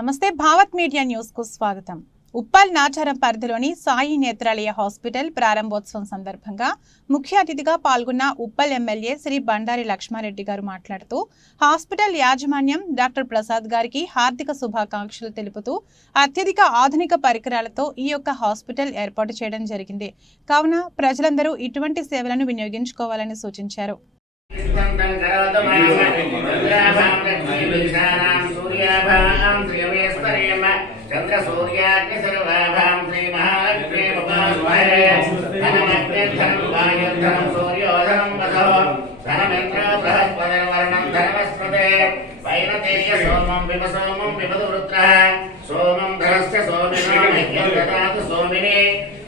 నమస్తే భావత్ మీడియా న్యూస్కు స్వాగతం. ఉప్పల్ నాచారం పరిధిలోని సాయి నేత్రాలయ హాస్పిటల్ ప్రారంభోత్సవం సందర్భంగా ముఖ్య అతిథిగా పాల్గొన్న ఉప్పల్ ఎమ్మెల్యే శ్రీ బండారి లక్ష్మారెడ్డి గారు మాట్లాడుతూ హాస్పిటల్ యాజమాన్యం డాక్టర్ ప్రసాద్ గారికి హార్దిక శుభాకాంక్షలు తెలుపుతూ అత్యధిక ఆధునిక పరికరాలతో ఈ యొక్క హాస్పిటల్ ఏర్పాటు చేయడం జరిగింది. కావున ప్రజలందరూ ఇటువంటి సేవలను వినియోగించుకోవాలని సూచించారు. न्दं करोतु माम चन्द्राभां सूर्याभां श्रियमेश्वरेम चन्द्रसूर्याग्निसर्वाभां श्रीमहालक्ष्मी ममास्महे धनमग्ने धनं वायुर्धनं सूर्योधनं वसो धनमिन्द्र बृहस्पतिर्वर्णं धनमस्पते वैनतेय सोमं विव सोमं विवदु रुद्रः सोमं धनस्य सोमिनो नैक्यं ददातु सोमिने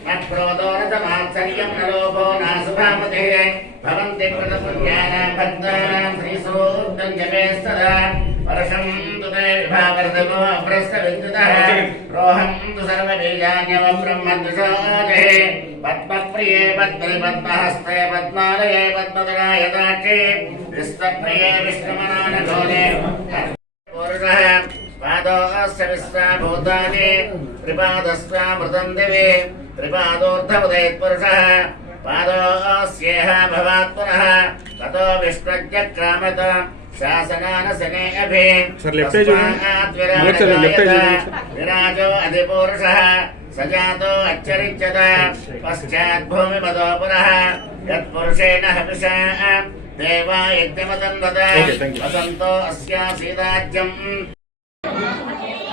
मत्क्रोधो न समात्सर्यं न लोभो नाशुभामतिः भवन्ति कृतपुण्यानां भक्तानां श्रीसूक्तं जपेस्तदा वर्षं तु ते विभावर्धको अभ्रस्तविद्युतः रोहं तु सर्वबीजान्यव ब्रह्मद्विषोजे पद्मप्रिये पद्मनि पद्महस्ते पद्मालये पद्मदराय दाक्षे विश्वप्रिये विष्णुमनानघोरे पुरुषः पादोऽस्य विश्वाभूतानि त्रिपादस्वामृतं दिवि त्रिपादोऽर्धमुदयत्पुरुषः पादोऽस्येह भवात्पुरः ततो विष्प्रज्ञक्रामत शासनान सनेऽभि विराजो अधिपूरुषः स जातो पश्चाद्भूमिपदो पुरः यत्पुरुषेण हविषा देवा यज्ञमतन्दत वसन्तो अस्या सीदाज्यम्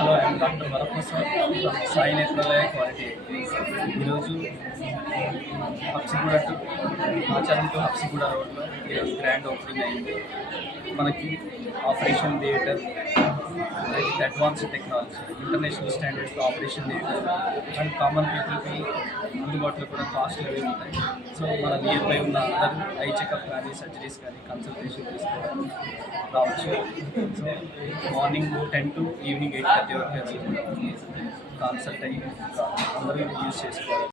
hello I'm doctor Sai Netralaya quality. ఈరోజు హప్సిగూడ టు ఆచారం టు హప్సిగూడ రోడ్లో ఈరోజు గ్రాండ్ ఓపెనింగ్ అయింది. మనకి operation theatre with advance technology international స్టాండర్డ్స్లో operation theatre and common పీపుల్కి అందుబాటులో కూడా కాస్ట్లు అవి ఉంటాయి. సో మన నియర్ బై ఉన్న అందరూ ఐ చెకప్ కానీ సర్జరీస్ కానీ కన్సల్టేషన్ తీసుకోవాలి రావచ్చు. So morning ten to evening eight thirty వరకు కన్సల్ట్ అయ్యి అందరూ యూజ్ చేసుకోవాలి.